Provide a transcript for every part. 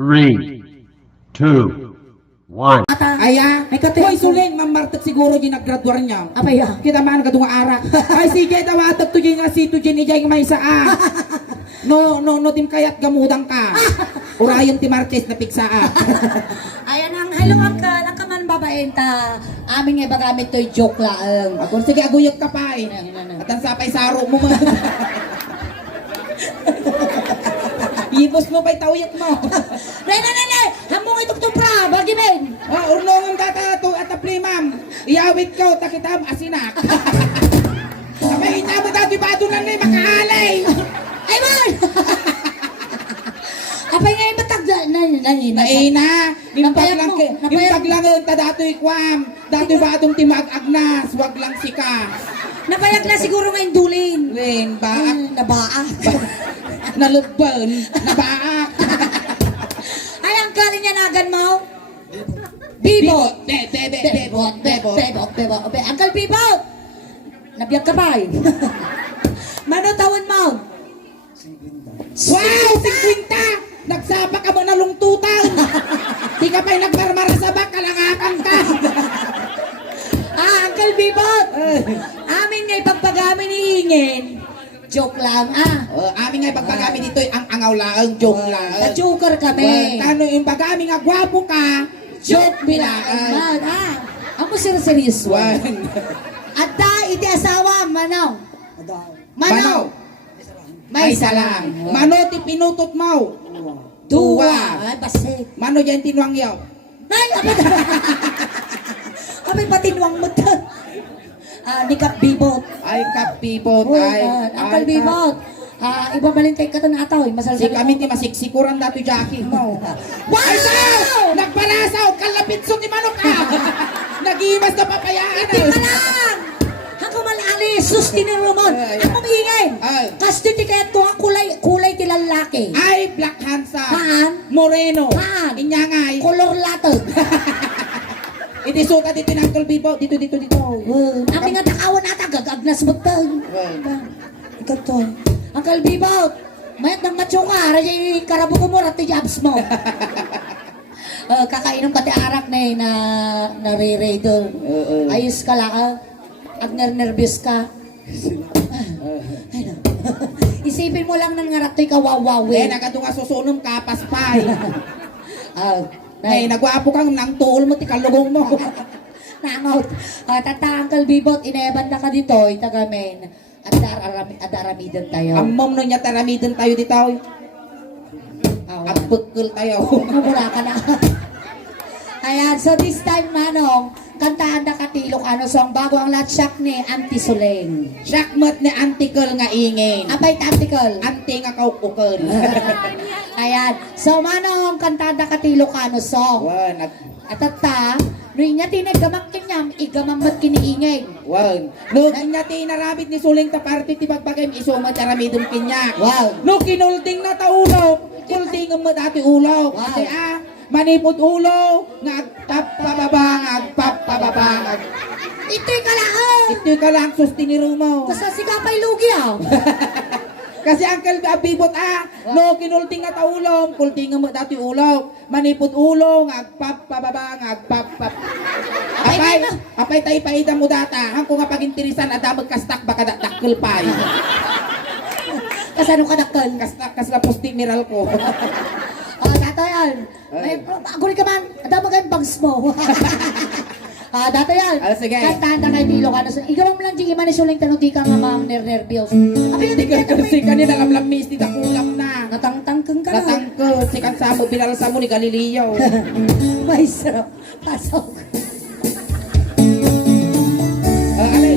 3, 2, 1. Aya, hoy suling mamartek siguro di naggraduar niya. Apa ya? Kita man kadung arak. Ay sige tawatak to nga si to ijay may saa. No tim kayat gamudang ka. Urayon ti Marquez na piksaa. Ayan ang hello uncle, ang kaman babaen ta. Amin nga bagamit to'y joke laang. Ako sige aguyok ka pa eh. At ang sapay saro mo man. Ibos mo pa'y tawiyat mo. Nay, hamong itok to pra, bagi men. Urnong ang data to at apli ma'am. Iyawit ko takitam asinak. Sabay ina mo dati badulan na makaalay. Ay man! Apay nga yung matagda na. Naina, Napayag mo, napayag. impag lang ta dato'y kwam. Dato'y badong timag agnas, wag lang sika. Napayag na siguro ngayon dulin. Len, baak. Nabaa. Nalubban, nabaak. Ay, ang kali niya nagan mo. Bibot. Bebot. Uncle Bibot. Nabiyag ka ba eh? Mano tawon mo? Wow, 50! Nagsapa ka mo na lungtutan. Di ka pa'y nagmarmara sa bak, kalangakan ka. Uncle Bibot. Amin nga ipagpagami ni Ingin. Joke lang, Amin nga pagpagami dito ang angaw laang, joke lang. Na-joker kami. Kano yung pagami nga gwapo ka, joke bilaan. Ako serious Wan. At iti asawa, Manaw. Mano, may salang. Mano ti pinutot mo. Duwa. Ay, basit. Mano dyan tinuang yaw. Ay, abay patinwang mo to. Ni Kap Bibot. Ay, kapipot. Uncle Bibot. Iba balin kay katanataw. Si kami ti masiksikuran dato Jackie mo. Wow! Nagparasaw! Kalapit so ti manok ka! Nagimas na papayaan. Hindi ka lang! Ako malali, sus tinirumon. Ako maingay. Kasi ti kaya ito ang kulay ti lalaki. Ay, Black Hansa. Haan? Moreno. Haan? Inyangay. Color latag. Iti suka dito ng Uncle Bibo. Dito. Kami nga takawan ata, gagagnas mo to. Ikaw to. Uncle Bibot, mayat ng macho ka, raya karabuto mo, rati jabs mo. Kakainom ka ti arak na nare-ray doon. Ayos ka lang, at nervous ka. Isipin mo lang nang ngarato'y kawawawi. Nagadunga susunom kapas pa. Nay, nagwapo kang nang tuol mo, ti kalugong mo. Nangot. Tata, Uncle Bibot, ineban na ka dito, itagamin. At daramidan tayo. Amom no niya taramidan tayo dito. At pukul tayo. Mura ka na. Ayan, so this time, Manong, kantaan na katilok song bago ang latsak ni Auntie Suleng. Shakmat ni Antikol nga ingin. Apay tantikol. Ante nga kaukukol. Ayan, so Manong, kantaan na katilok song. Atata, nung niya tinagamak kanyam, igamambat kiniingay. Wow. No, kanya tinarabit ni Suling ta party ti pagbagay isumat taramidum kinya. Wow. No, kinulting na taulaw. Kulting mo dati ulaw. Wow. Kasi manipot ulo, ngagtap pababa, Ito'y kalaan! Ito'y ka lang, sustiniro mo. Kasi sigapay lugi Kasi Uncle Bibot no, kinulting na taulong, kulting mo dati ulo. Manipot ulo, ngagpap pababa, Apay tayo paida mo data. Hangko nga pagintirisan, adamag kastak baka dakkel pa. Kasano ka dakkel? Kasla posti miral ko. Dato yan. Aguli ka man. Adama kayong bags mo. Dato yan. Sige. Kantahan na kay Tilo ka. Ikaw mo lang di iman ni Suling tanong di ka nga mga nervyos. Hindi ka kasi kanina lamlamis, di takulam na. Natangtangkang ka na. Natangko, si Kansamo, binalsa mo ni Galileo. Maestro, pasok.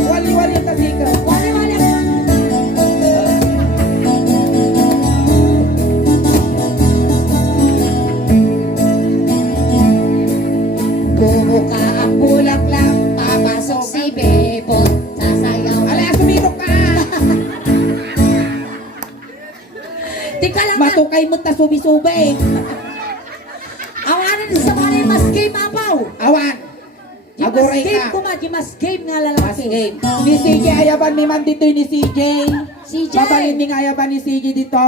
Wali-wali ang tasika. Wali-wali. Buka ang bulak lang, papasok si Bebot, sasayaw. Alay, sumilok ka! Tika lang Matukay mo ta subi-subi. Awanan sa mga mas game apaw. Awan. Agoray game ka. ko mas game nga Mas lalaki. game. Ni CJ ayaban ni man dito ni CJ. CJ. Babalin ni ayaban ni CJ dito.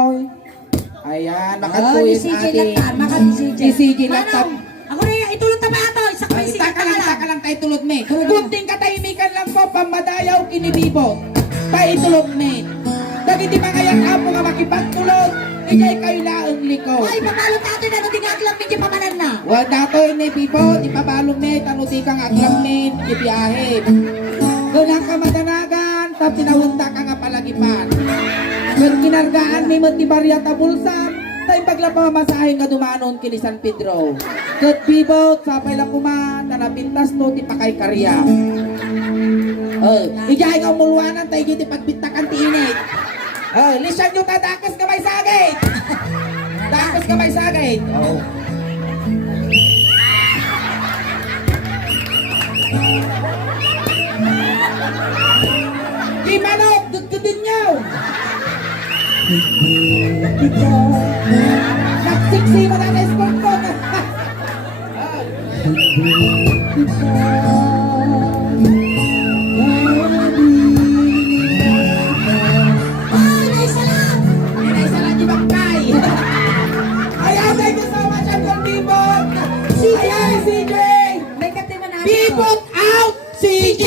Ayan, Oh, nakatuwin ni CJ Latan, maka ni CJ. Si CJ Latan. Manong, ako na yung itulong tama ato, isa ko Ay, yung sigat taka lang tayo tulod me. Tulod. Kunting katahimikan lang po, pamadayaw kinibibo. Tayo tulod me. Dagiti mga yan apo nga makipagtulog, ijay kayo laang liko. Ay, papalo tato na, nung tingaglang medyo pamanan na. Wag dato ni bibo, ipabalong me, tanuti kang aglang me, ipiyahe. Doon ka matanagan, tap tinawunta ka nga palagipan. Kung kinargaan ni Matibariya tabulsan, tayo paglapamasahin nga dumanon kini San Pedro. Kat bibot, sapay lang kuma, tanapintas to, ti pakay karya. Ijahay nga umulwanan, tayo giti pagbitakan ti init. Lisan nyo ta, dakas kamay sagay! Dakas kamay sagay! Di manok, dududin nyo! Nagsiksi mo na na-escort ko! Ay, naisalam! Inaisala di bangkay! Ayaw, thank you so much, Uncle Bibot! Ayan, CJ! May katima na. Bibot out! CJ!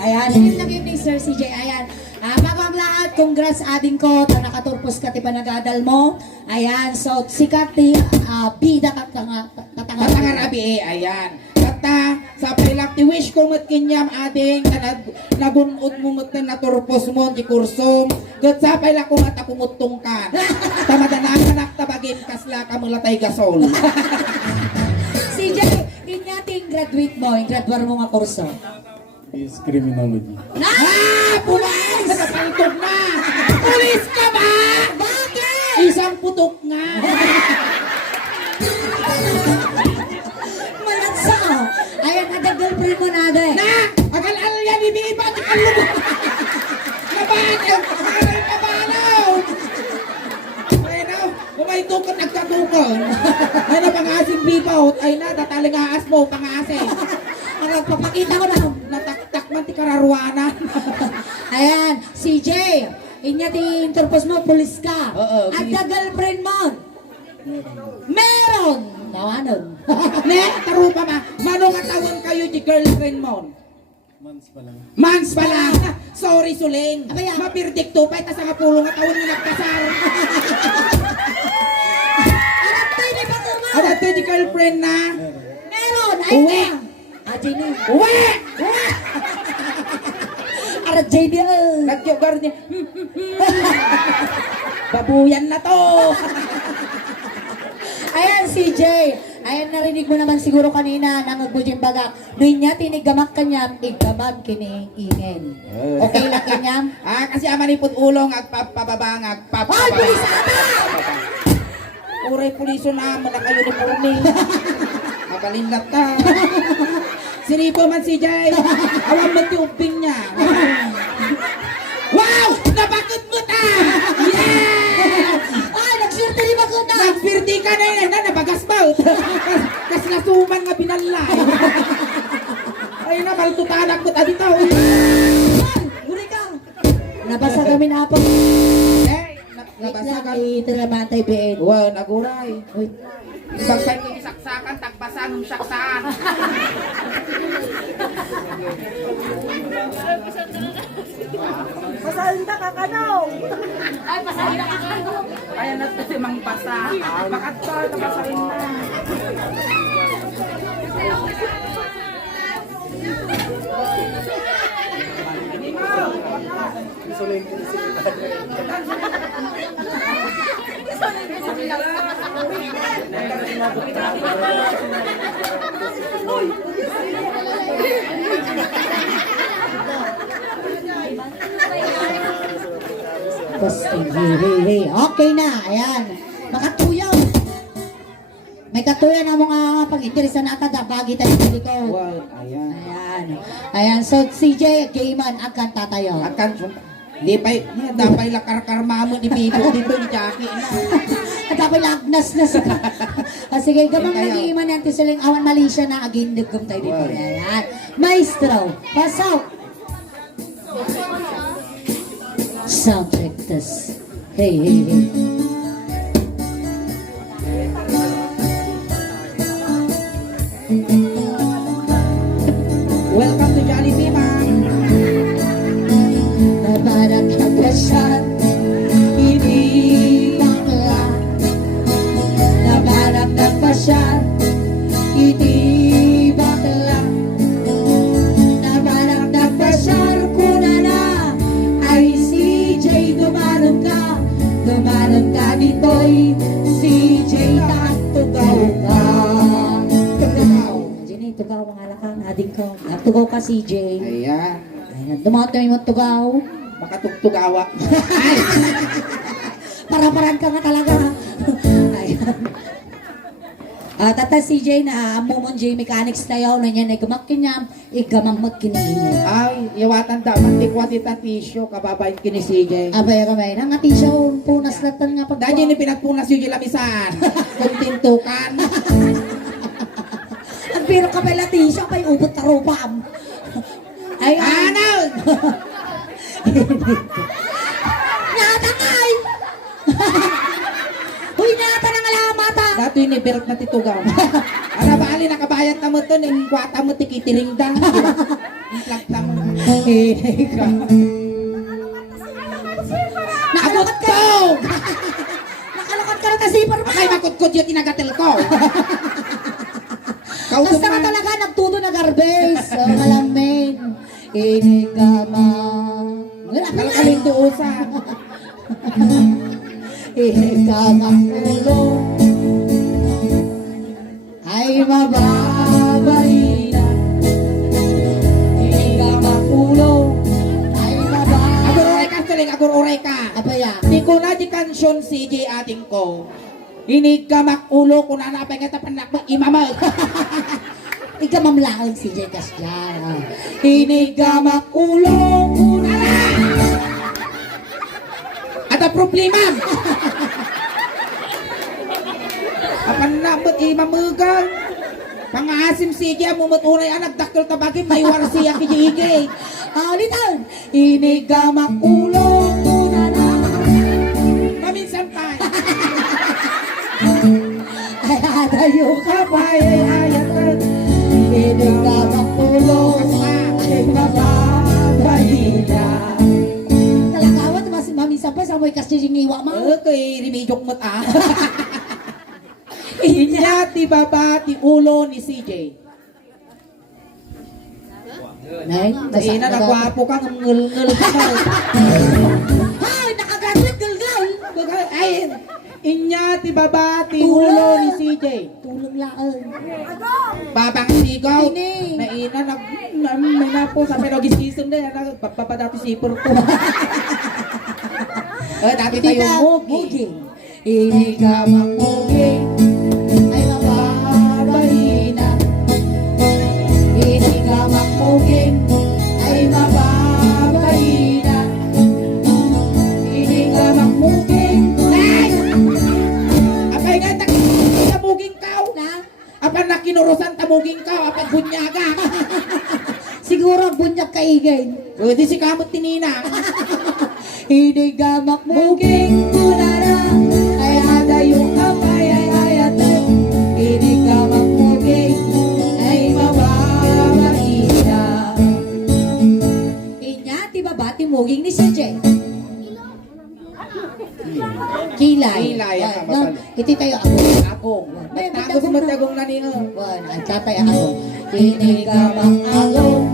Ayan, yun lang yun ni Sir CJ. Ayan. Bago ang lahat, congrats ading ko. Ta nakaturpos ka ti panagadal mo. Ayan, so sikat ti bida Katangarabi ayan. Kata, sa pilak ti wish ko mat kinyam ading nagunod mo mat na naturpos mo di kursom. Gat sa pilak ko mat akumutong ka. Tamadananak tabagin kasla ka mulatay gasol. CJ, inyating graduate mo, yung graduar mo nga kurso. Is criminology. Pulis! Napalitog na! Pulis ka ba? Bakit? Isang putok nga. Malatsa ka. Ayan, ada girlfriend mo na ada eh. Na! Agal-al yan, iniiba at kalubog. Nabanaw! Nabanaw! Ayun, kumaitukot, nagkatukot. Ano pangasin bibot? Ay na, tataling aas mo, pangasin. Ang papakita ko na. Nataktak man ti kararwanan. Ayan, CJ, inyating turpos mo, pulis ka. Oo, At pulis. the girlfriend mo, meron. Nawanon. Ne, taro pa ma. Manong atawan kayo di girlfriend mo. Months pa lang. Mans pala. Sorry, Suling. Abaya. Mapirdik to, pa sa kapulong atawan mo nagkasal. Alam tayo ni Baturma. Ano to di girlfriend na? Meron. Uwi. Ay, Jenny. Uwe! Ara Jenny. Nagyogar niya. Babuyan na to. Ayan, CJ. Ayan, narinig mo naman siguro kanina, nangag mo dyan baga. Noon niya, tinigamak ka niya, igaman kini ingen. Okay lang kanyam? Kasi amanipot ulong agpapababang Ay, agpapababang. pulis ata! Uray puliso na mo naka uniforme. Makalinlat ta. Sinipo man si Jay. Alam mo ti uping niya. Wow! Napakot mo ta! Yeah! Ay, nagsirte ni Bakuta! Nagpirti ka na yun. Nabagas ba? Kas nasuman nga binalay. Ay na, maltutanak mo ta dito. Guri ka! Nabasa kami na po. Nabasa ka. Itiramantay BN. Wow, naguray. Uy. Bagsay ko saksakan, tagpasan ng saksaan. Pasahin ka kakanaw. Kaya na ito mang basa. Bakat to, tapasain na. Okay na, ayan. Makatuyaw. May katuyan na mga pag-interesan na ata, bagi tayo dito. Wow, ayan. Ayan. Ayan, so CJ, Gayman, agkan tatayo. Akan, di pa, dapay lakar-kar mamo ni Bibo dito ni Jackie. At tapos lagnas na sa... Sige, gamang nag-iiman natin silang awan Malaysia na agin dugum tayo dito. Wow. Ayan. Maestro, pasok. Sound check test. Hey, hey, hey. Welcome to Jollibee, ma'am. Nabarang kagasyan, hindi bakla. Nabarang nagpasyan, hindi bakla. Nabarang nagpasyan, kuna na, ay CJ dumanong ka dito'y CJ tugaw ka. Tugaw. Jenny, tugaw ang alakang ading ko. Tugaw ka CJ. Ayan. Ayan, dumato mo tugaw. Makatugtugawa. Para-paran ka nga talaga. Ayan. Tata CJ na amumon J mechanics na yaw na niya na igamakin niya, igamamot kinihinyo. Ay, yawatan dapat tikwat itang tisyo, kababayin kini CJ. Abay kamay, nang ati siya punas latan nga pag... Dahil yun pinagpunas yung lamisan. Kung tintukan. Ang piro ka may lati siya, may ubot ka rupam. Ay, Ano? Natangay! Uy, nata ng alamata! Dato yun belt na titugaw. Ano ba, ali nakabayat na mo to, yung kwata mo tikitiring dang. Plagta mo. Nakalakot ka! Agutog! Nakalakot ka na ta zipper mo! Akay makutkod yung tinagatil ko. Basta ka Kautuman. talaga nagtudo na garbes. So, malamin. Inigama. Kalakaling tuusan. Inigama ulo. Ay mababay na. Inigama ulo. Ay mababay. Agur oray ka, suling, agur oray ka. Abaya. Di ko na di kansyon CJ ating ko. Inig ka makulo kung nanapay nga tapanak mo imamag. Igamamlaang si J. Casjan. Inig ka makulo kung At ang problema. Apan na ba't imamagal? Pangasim CJ ang mumut-unay ang nagdakil tabagin may warsiya kijigay. Ulitan. Inig ka makulo kung Maminsan tayo. ay adayo ka pa. Ay, ayatan. Inig ka makulo. Ay mababay na. Talakawat mas maminsan pa sa mo'y kasi yung iwa mo. Kay Rimidyok mo't Inya ti baba ti ulo ni CJ. Nay, Ina nagwapo ka ngul-ngul ka na. Ay, nakagraduate galgal. Ay, inya ti baba ti ulo ni CJ. Tulong laan. Babang sigaw. Ini. Na ina may napo sa pero gisisem na papadati sipur ko. Dati tayo mugi. Ini ka mamugi. Ay mababay na. Ini ka mamugi. Ay mababay na. Ini ka mamugi. Ay! Apay nga tamuging kaw. Na? Apan nakinurusan tamuging kaw. Apan bunyaga. Siguro bunyag kaigay. Di si kamot tinina. Hindi ka makmuging kunara. Ay adayo ka pa ay ayatan. Hindi ka makmuging. Ay mababaina. Inya, ti babati muging ni CJ. Kilay. Kilay, Ah, babal. no, iti tayo ako. Agong. May Nagtago si matagong na niyo. Wan, ang tatay ako. Hindi ka makagong.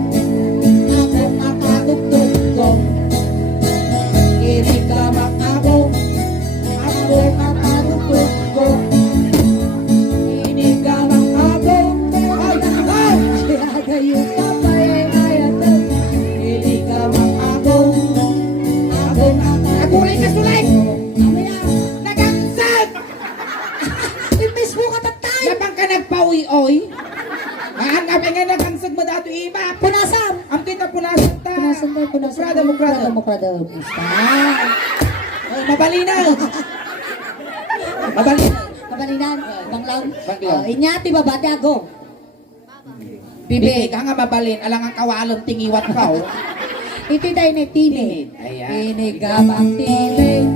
Ako makatugtog ko. Hindi ka makagong. Ako makatugtog ko. Hindi ka makagong. Ay, ay! Sinagayo ka pa ayatan. Hindi ka makagong. Ako makatugtog. Aguray ka sulay! Mamaya, Nagansag! imbes mo ka tatay. Labang ka nagpa-uy-oy. Ang kami nga nagansag mo dato iba. Punasam. Ang kita punasan ta. Punasan tayo, punasan. Mukrada. Mukrada. Pusta. Mabalinaw. Mabalinaw. Kabalinan. Banglaw. Banglaw. Inyati babati ako. Bibig ka nga mabalin. Alang ang kawalong tingiwat ka. Iti tayo ni Timid. Timid. Ayan. Inigabang Timid.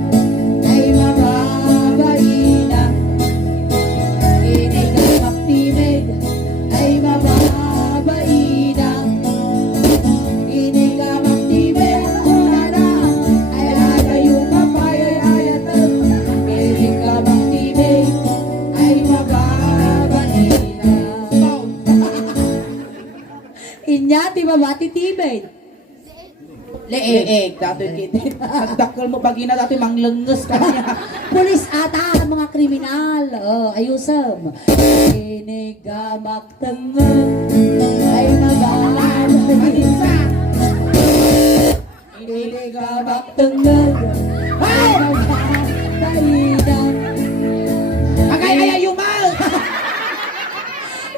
titibid. Leeg, datoy kit. Nagdakkel mo bagina datoy manglenges kanya. Pulis ata mga kriminal. Oh, ayusam. Inigamak tengah ay magalan. Manisa. Inigamak tengah ay magalan. Agay yumal.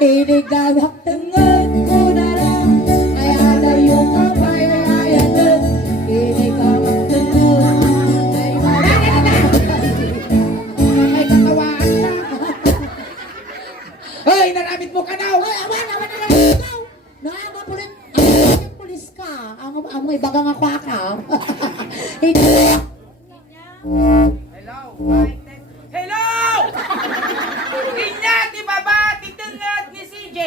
Inigamak tengah udara ay ada yung kabayayan. Inigamak tengah ay magalan. May katawaan na. Hoy, naramit mo ka now. Ay, awan na lang ikaw. Nakakapulit. Ang pulis ka. Ang ibagang ako ka. Hello! Inya, di ba ba? Titengad ni CJ.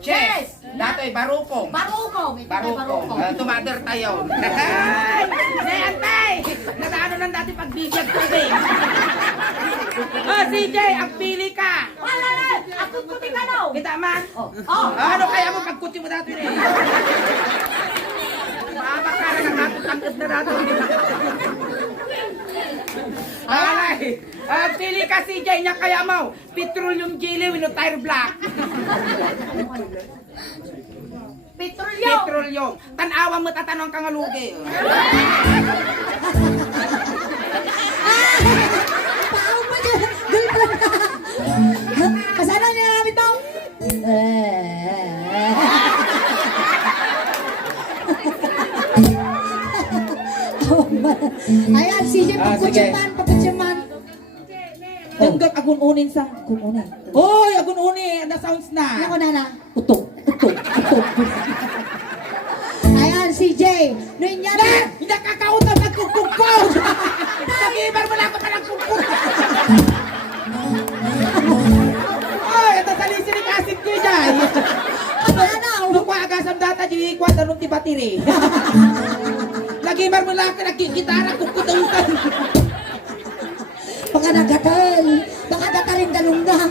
Chess! Dato'y barupong. Barukong. Barupong. Tumader tayo. Nay, antay! Nataano lang dati pagbigyan tubig. CJ, ang pili ka. Wala na. Ako kuti ka daw. Kita man? Oh. Ano kaya mo pagkuti mo dati eh? Mamakara ng natutangkot na dati. Alay! Pili ka CJ niya kaya mo. Petroleum jelly with tire black. Petrolyo. Petroleum. Tanawa mo tatanong kang alugi. Paong pa dyan. Dul pa lang. Kasana niya namin daw. Ayan, CJ, pagkutsuman, pagkutsuman. Tunggak agun-unin sa agun-unin. Hoy, agun-unin, na sounds na. Ako na na. Utok. Ayan, CJ. Noon yan. Na, hindi kakautab at kukukog. Sabibar mo lang ako palang kukuk. Hoy, ito sa lisinik acid ko dyan. Ano? Lukwa agasam data di kwad anong ti batiri. Lagi mar mo lang ka nagkikitara kukutautan. Baka nagatal. Baka datarin dalunggang.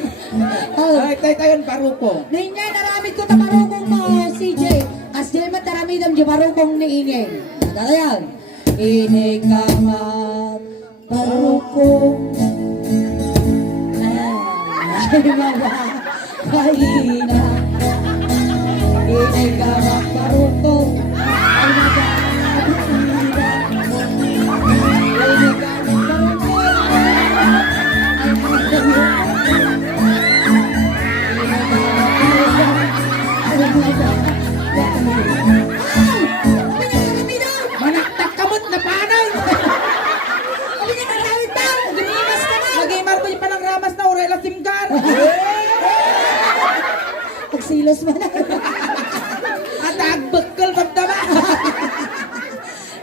Oh. Ay, tayo baruko. Ninya, naramit ko tamarukong mo, CJ. As di man taramidam di marukong ni Ingeng. Nadayan. Ini kamar barukong. Ay, mama. Kahina. Ini kamar barukong. Ay, mama. Ini kamar Manaktak kamot na panay. Lagi mar ko yung palang ramas na orela simgar. Pagsilos mo na. At agbekkel damdama.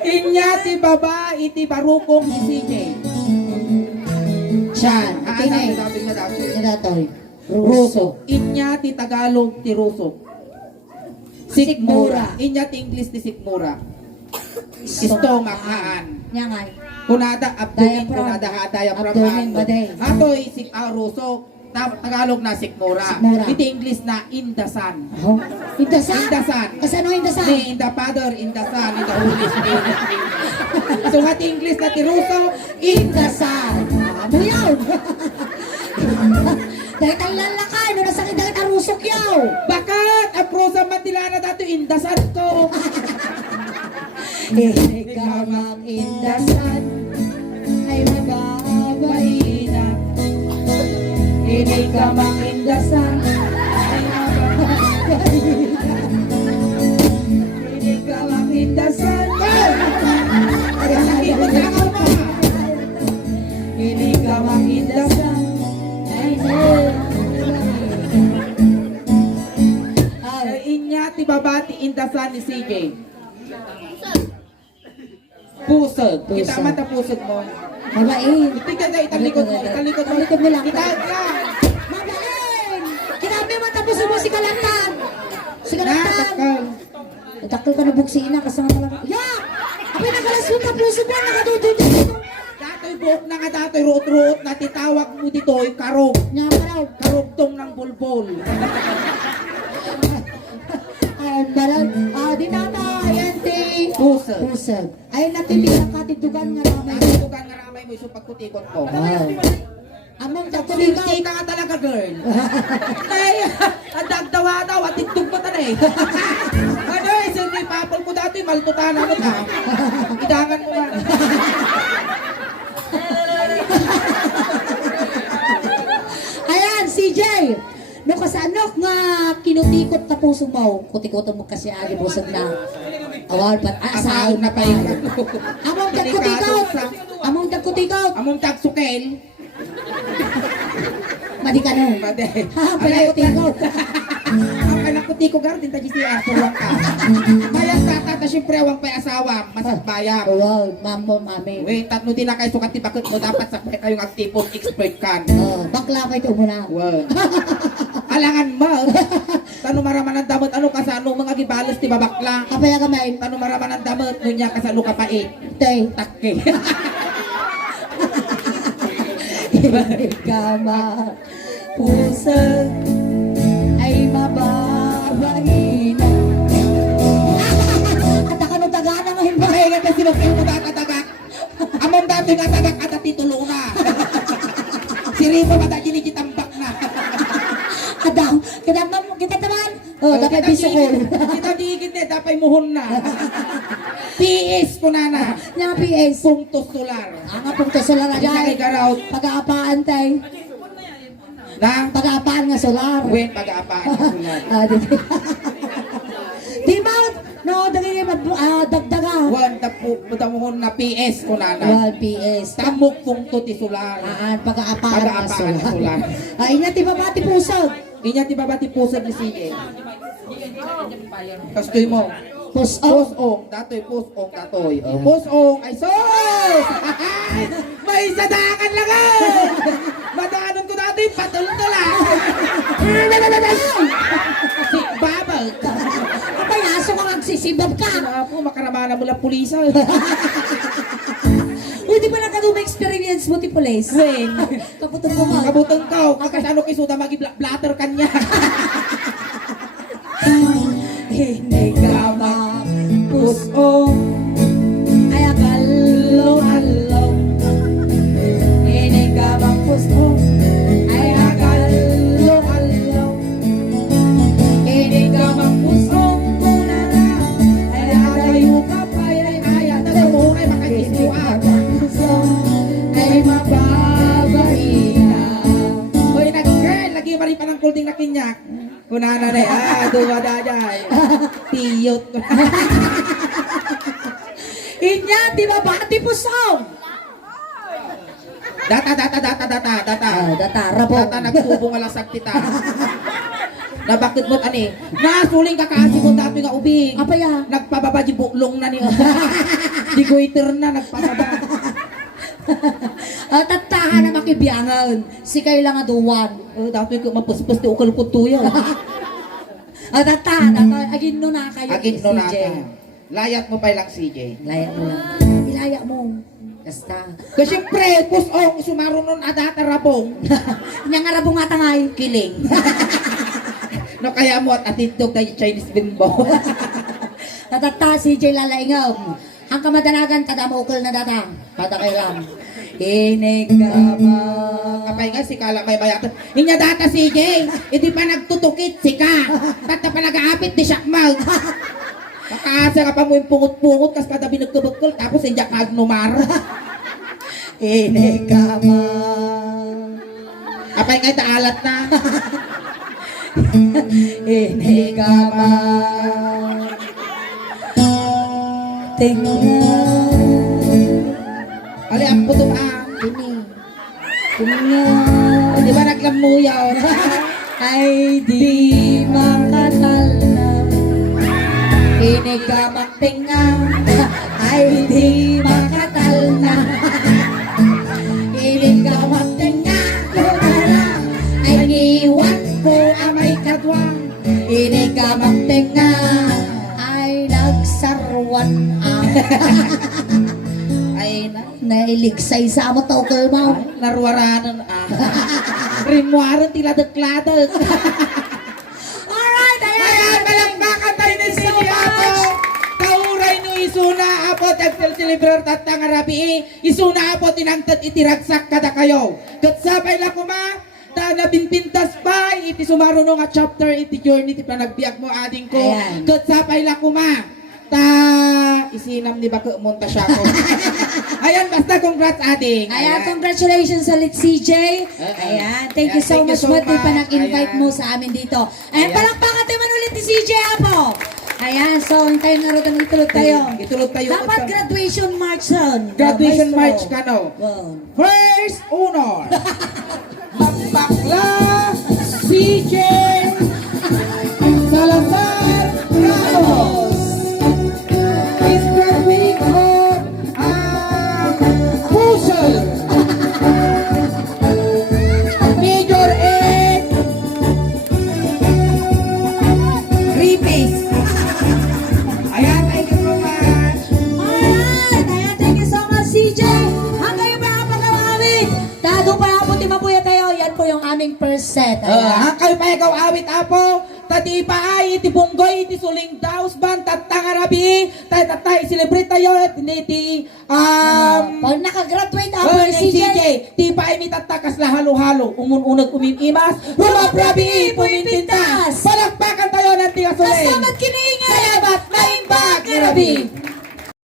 Inya ti baba iti barukong ni CJ. Siyan, tinay. Sabi nga dati. Nidatoy. Ruso. Inya ti Tagalog ti Ruso. Sikmura. Inya ti English ti Sikmura. Stomach haan. Nyangay. Kunada abdomen, Diaphragm. kunada ha diaphragm. Abdomen, baday. Ato'y Ruso. Tagalog na Sikmura. Sikmura. Iti English na Indasan. Oh. Indasan? Indasan. Kasano indasan? In the Father, in the Son, in the Holy Spirit. So nga ti English na ti Ruso, Indasan. Ano yun? Dahil kang lalakay, no nasakit dahil karusok yaw. bakat aprosa matilana dato Indasan ko. Ikaw ang indasan ay mababaina. Ikaw ang indasan ay mababaina. Ikaw ang indasan ay mababaina. Ikaw ang indasan ay mababaina. Inya ti babati Indasan ni CJ. Pusog. Kita Pusog. mata pusog mo. Mabain. Tika na italikod mo. Italikod mo. Talikod mo lang. Kita ka. Mabain! Kinabi mo tapos mo si Kalantang! Si Na, Kalantang! takal. Takal ka na buksiin na kasama talaga. Ya! Apay nagalasyon ka puso mo, nakadudod dito. Dato'y buhok na nga dato'y ruot-ruot na titawag mo dito'y karog. Nga pa raw. Karugtong ng bulbol. Ay, baran. Di tata, ayan ti. Pusag. Pusag. Ay, natitiyak ka titugan nga namin. Nakatugan nga ramay mo isang pagkutikot ko. Among Kulingkay tagtuligaw. ka nga talaga, girl. Ay, ang dagdawa daw, at tigtug pa tanay. Ano eh, sir, papal ko dati, maltutan ako ha. Idangan mo ba? Ayan, CJ! No kasanok nga kinutikot na puso mo, kutikotan mo kasi agi busog na. Awal pa, Asahan na pa yun. Among dagkutikot! Among dagkutikot! Among tagsukel. Madi ka no. Madi. Ha, panakutikot. Ang anak ko tiko gar din tayo siya tuwang ka. Mayang tata siyempre awang pay asawa, masagbayam. Wow, mamo, mami. Wait, tatlo din na kayo sukat ti bakit mo dapat sa kayong actipon expert kan. Bakla kayo ito muna. Wow. Alangan mo. Tanong maraman ang damot ano ka sa ano mga gibalos ti babakla. Kapaya kamay. Tanong maraman ang damot nunya ka sa ano ka pait. Tay. Takke. Kama pusag ay mababahina. At ako nung tagaan ang himba. Ay, nga sinupin mo tatagak. Among dati nga tagak at titulo na. Siripo ba dati kitambak na. Adam, kita taman. Oh, dapat bisukol. Kita digit eh, dapat muhon na. PS ko na na. Nga PS. Puntos solar. Ang apong to solar Ay, agay. garaw. Pag-aapaan tay. Na? Pag-aapaan nga solar. Wen, pag-aapaan ng solar. Di ba? No, dagay dagdaga. Wan, muhon na PS ko na na. Well, PS. Tamok pungto ti solar. Pag-aapaan nga Pag-aapaan ng solar. solar. Ay, nga ti babati pusog. Inya ti babati pusod ni sige. Kastoy mo. Pusog. Pusong, datoy, pusong, datoy. Pusong, ay sos! May sadakan lang eh! Madaanan ko dati, patultula! Si Babal! Payaso ka magsisibab ka. Ako, makaramana mo lang pulisa. Uy, di ba nakaduma experience mo ti police? Wen, Kaputong mo mga. kabutang ka, kakasano kisuda magi-blatter kanya. Hindi ka Pusong, ay akalo-alo. Hindi ka pusong ay akalo-alo. Hindi ka pusong kunana, ay adayo ka pa, ay ayat, nagmumay makakisiwag. pusong ay mababaina. Hoy, nag-girl, lagi mari pa ng kulding na kinyak. Kunana na, dumadaday. Tiyot. Inya, di ba bati pusong? Data. Data, rabong. Data, nagsubong alang sagtita. Nabakit mo't ani, nasuling kakasi mo dati nga ubing. Apa ya? Nagpababa di buklong na niya. Di goiter na, nagpababa. Tatahan na makibiyangan. Si kayo lang aduwan. Dati ko mapuspos di ukal ko tuyo. Tatahan. Agin no na kayo. Agit no CJ. nata. Layat mo pa lang CJ. Layak mo lang. Ilaya mo. Basta. Kasi pre, pusong, sumaro nun adata rabong. Nya nga rabong nga tangay. Kiling. No kaya mo at atitog tayo Chinese bimbo. Tatata si Jay lalaingaw. Ang kamadanagan kadamo ukol na data. Pada kayo lang. Inigama. Kapay nga si Kala may bayatan. Inya data si Jay. Hindi pa nagtutukit si Ka. Tata pa nag-aapit di siya mag. Makasa ka pa mo yung pungot-pungot kas kada binagkabagkal tapos hindi ka agnumar. Inigama. Kapay nga itaalat na. Inigama. Tingnan. Ali ang puto ah. Tingnan. Di ba naglamuyaw? Ay di makatal na. Inigamang tinga. Ay di makatal na. Inigamang tinga. Ay iwan ko amay kadwang. Inigamang tinga. Ay nagsarwan ang. Ay na. Nailigsay sa amo tawkal mo. Narwaranan ah. Rimwaran tila dekladag. Alright, ayan. Ayan, malakbakan tayo ni celebrar tatang arabi isuna po tinangtad itiragsak kada kayo. Katsapay la kuma ta nabinpintas pa iti sumaruno nga chapter iti journey ti panagbiag mo ading ko. Ayan. Katsapay la kuma ta isinam ni baka munta siya ko. Ayan basta congrats ading. Ayan, congratulations sa Lit CJ. Ayan, thank you so Thank you much so Mati pa much. nag-invite Ayan. mo sa amin dito. Ayan, Ayan. palakpakan tayo man ulit ni CJ Apo. Ayan, so tayo na rin itulog tayo. Itulog tayo. Dapat graduation march son. Graduation Maestro. march ka no. Wow. First honor. Bakla CJ Salazar Ramos is graduate of Puzzle Major in Repace. Ayan, thank you so much. Alright, ayan, thank you so much CJ. Hanggang yung pakapakarami. Tago pa po timapuya tayo. Yan po yung aming first set. Ayan. Kayo pa ikaw awit apo, tati pa ay iti bunggoy, iti suling daos ban, tatang arabi, tatay celebrate tayo, iti Pag nakagraduate ako oh, si CJ. ti pa ay mitatakas la halo-halo, umununag umimimas, rumabrabi, pumintintas, palakpakan tayo ng tiga suling. Kasamat kiniingay. Salamat na imbag, arabi.